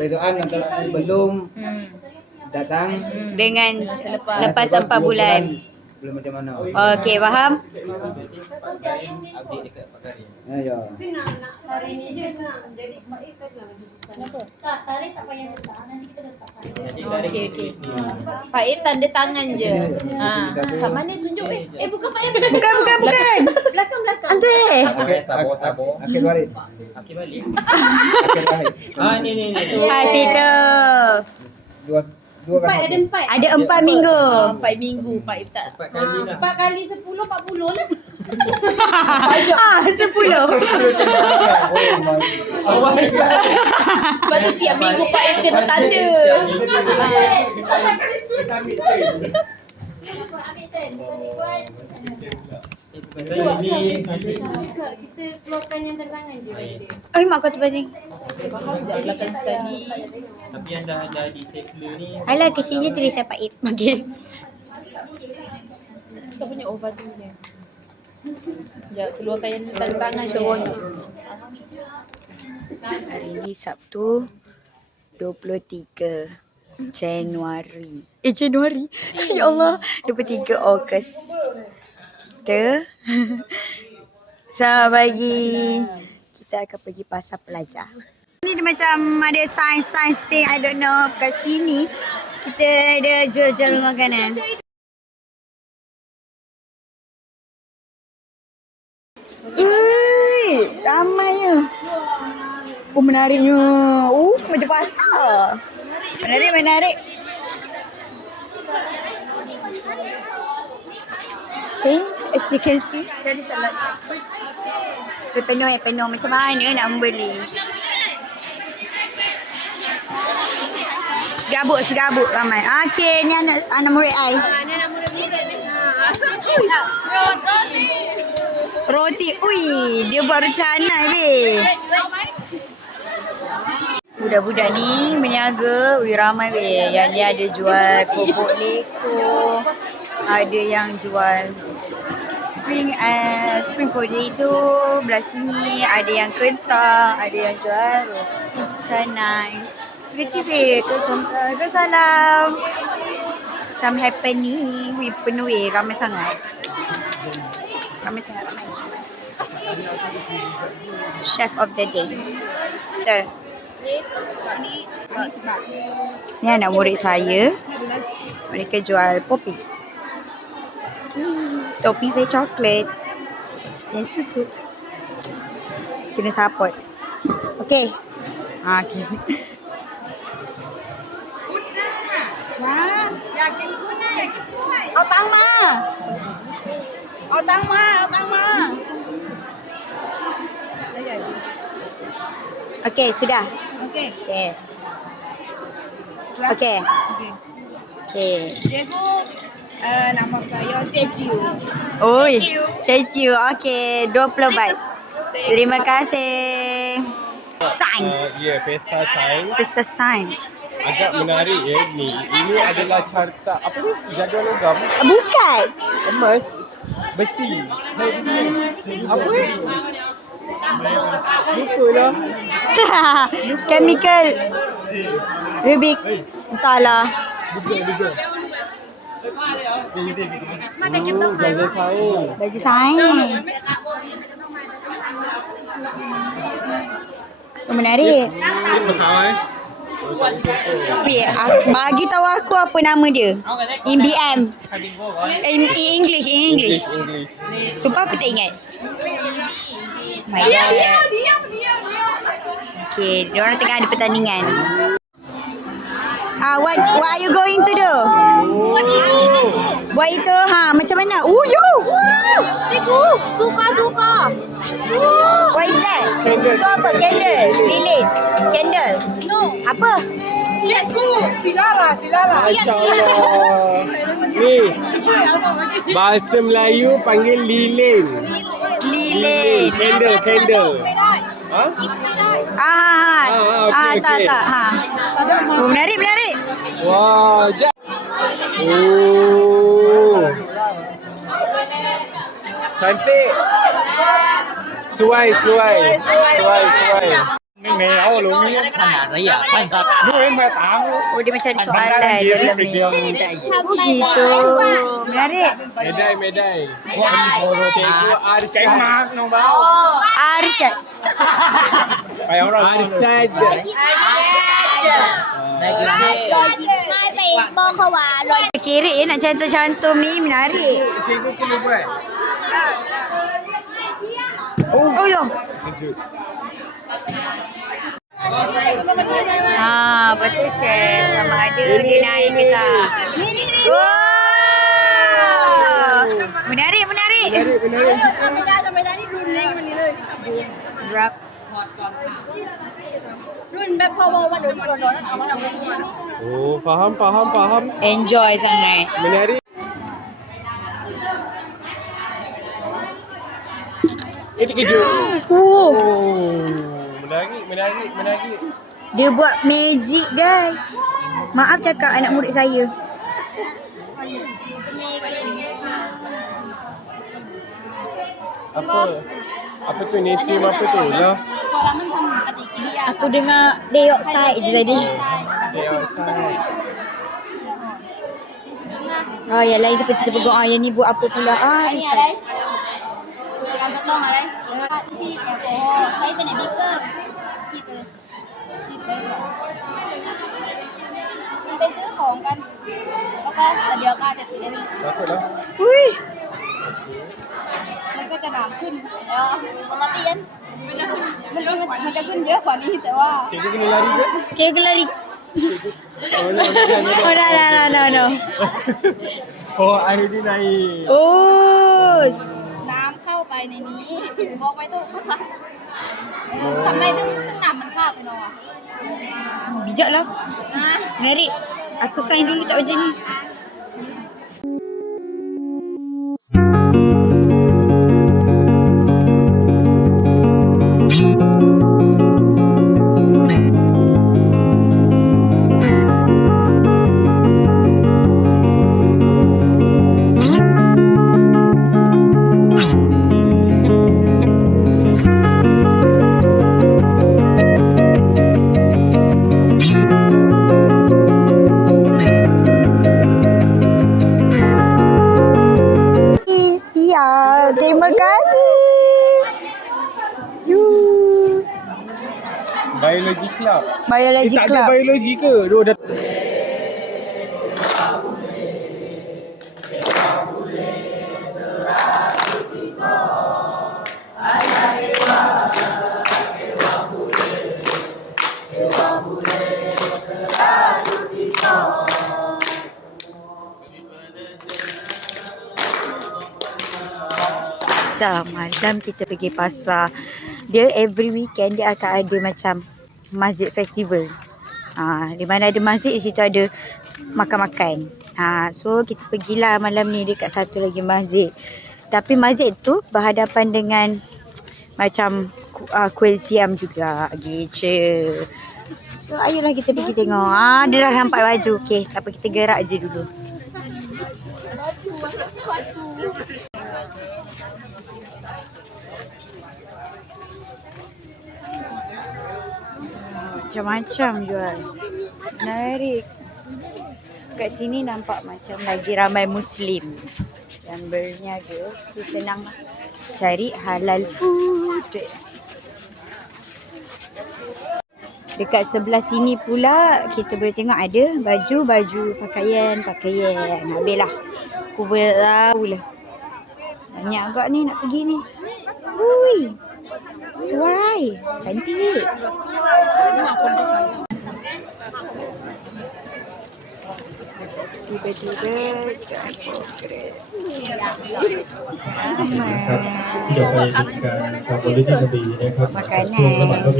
besokan atau belum datang dengan lepas 4 bulan. belum macam mana. Okey, faham? Update dekat Pak Karim. Ya. Hari ni je senang. Jadi Pak Ip kan lah. Kenapa? Tak, tarikh tak payah letak. Nanti kita letakkan. Okey. Pak Ip tanda tangan je. Kat mana tunjuk Bukan Pak Ip. Bukan. Belakang. Antu Tabur. Akhir balik. Akhir balik. Akhir balik. Ni. situ. Dua Ada kali. 4. Ada 4 minggu. 4 minggu Pak Ip tak. 4 kali lah. 4 kali 10, 40 lah. 10. Oh my god. Sebab tu tiap minggu Pak Ip kena tanda. Bukan saya ni. Kita keluarkan yang tertangan je. Ai mak kau terbaring. Belakang sekali. Tapi yang dah di stapler ni. Alah kecilnya tulisan Pak Ip. Okey. Siapa punya obat tu dia? Sekejap, keluarkan yang tanda tangan seronok. Hari ni Sabtu 23 Januari. Januari? Ya Allah, 23 Ogos. Kita selamat pagi. Kita akan pergi pasar pelajar. Ni dia macam ada science thing, I don't know. Kat sini kita ada jual-jual makanan. Ramainya. Oh menariknya. Macam pasar. Menarik. Okay, as you can see, dari salad. Penuh. Macam mana nak membeli? Segabut ramai. Okay, ni anak murid I. Roti. Ui, dia buat roti canai weh. Budak-budak ni berniaga. Ui, ramai weh. Yang ni ada jual kobok leko. Ada yang jual spring potato. Belah sini ada yang kentang. Ada yang jual roti canai. Kreatif weh. Salam. Macam happening. Ui, penuh weh. Ramai sangat. Chef of the day. Betul. Ni anak murid saya. Mereka jual popis. Topping saya coklat. Yang susu. Kena support. Okay. Okay. Okey, sudah. Okey. Cikgu, nama saya Ceju. Oi, Ceju. Okey, 20 baht. Terima kasih. Sains. Ya, pesta sains Pesta sains. agak menarik ya ni. Ini adalah carta apa ni? Jadual logam, Bukan. emas, besi. Apa ni? Lupa lah. Chemical. Rubik. Entahlah. Buka. Belajar sains. Baju sains. Menarik. Ini pekawai. Bagi tahu aku apa nama dia. IBM. English. English. Sumpah aku tak ingat. My God. Okay, diorang tengah ada pertandingan. What are you going to do? Buat itu, macam mana? Yo! Cikgu, suka. What is that? Itu apa? Candle. Lilin. Candle. No. Apa? Cikgu, silala. Masya Allah. Ni bahasa Melayu panggil lilin. Lilin. Candle. Ha? Okey. Tak. Oh, menarik. Wah, oh. Cantik. Suai. Ni mèo luôn ni. Mana raya kan tak. Lu yang batang. Oh, dia macam ada soalan dalam ni. Oh, gitu. Menarik. Medai. Cikgu Arsyad nong bau. Arsyad. Kayak orang Arsyad. Kirik je nak cantum-cantum ni. Menarik. Cikgu kena buat. Oh, yo. Lepas tu check sama ada dia naik ke tak. Wow. Menarik. Wrap. รุ่นแบบพอวันเดินโดนเอามาทำอะไร Oh, faham. Enjoy sangat. Menarik. Itu kejut. Oh. Menarik. Dia buat magic, guys. Maaf cakap anak murid saya. Apa tu natrium apa tu lah? Aku dengar dioxide je tadi. Dioxide. Oh, yang lain seperti terpegang. Yang ni buat apa pula? Reset. การทดลองอะไรที่แอลกอฮอล์ใช้เป็นบิ๊กเกอร์ฉีดไปเลยมันไปซื้อของกันแล้วก็เดี๋ยวก็จะติดได้ Apa dah? Wih. มันก็จะหนามขึ้นแล้วปกติมันจะขึ้นมันจะขึ้นเยอะกว่านี้แต่ว่า Cikgu kena lari ke? Okay, aku lari. Oh, no. Oh, air dia naik. Oh. น้ำเข้าไปในนี้บอกไม่ถูกทำไมถึงนำมันเข้าไปเนาะ Bijak lah. Menarik. Aku sign dulu tak macam ni. Terima kasih. Biology club. Biology tak club. ada biology ke? Dia dah Malam kita pergi pasar. Dia every weekend dia akan ada macam masjid festival. Di mana ada masjid, di situ ada makan-makan. So kita pergilah malam ni dekat satu lagi masjid. Tapi masjid tu berhadapan dengan macam kuil Siam juga gitu. So ayolah kita pergi tengok. Dia dah nampak baju. Okey, tak apa, kita gerak je dulu. Macam-macam jual. Menarik. Kat sini nampak macam lagi ramai Muslim yang berniaga. So senang cari halal food. Dekat sebelah sini pula kita boleh tengok ada baju-baju, pakaian. Habislah. Aku tahu lah. Banyak agak ni nak pergi ni. Ui. Suai. Cantik. Tiba-tiba campur keren. Makanan.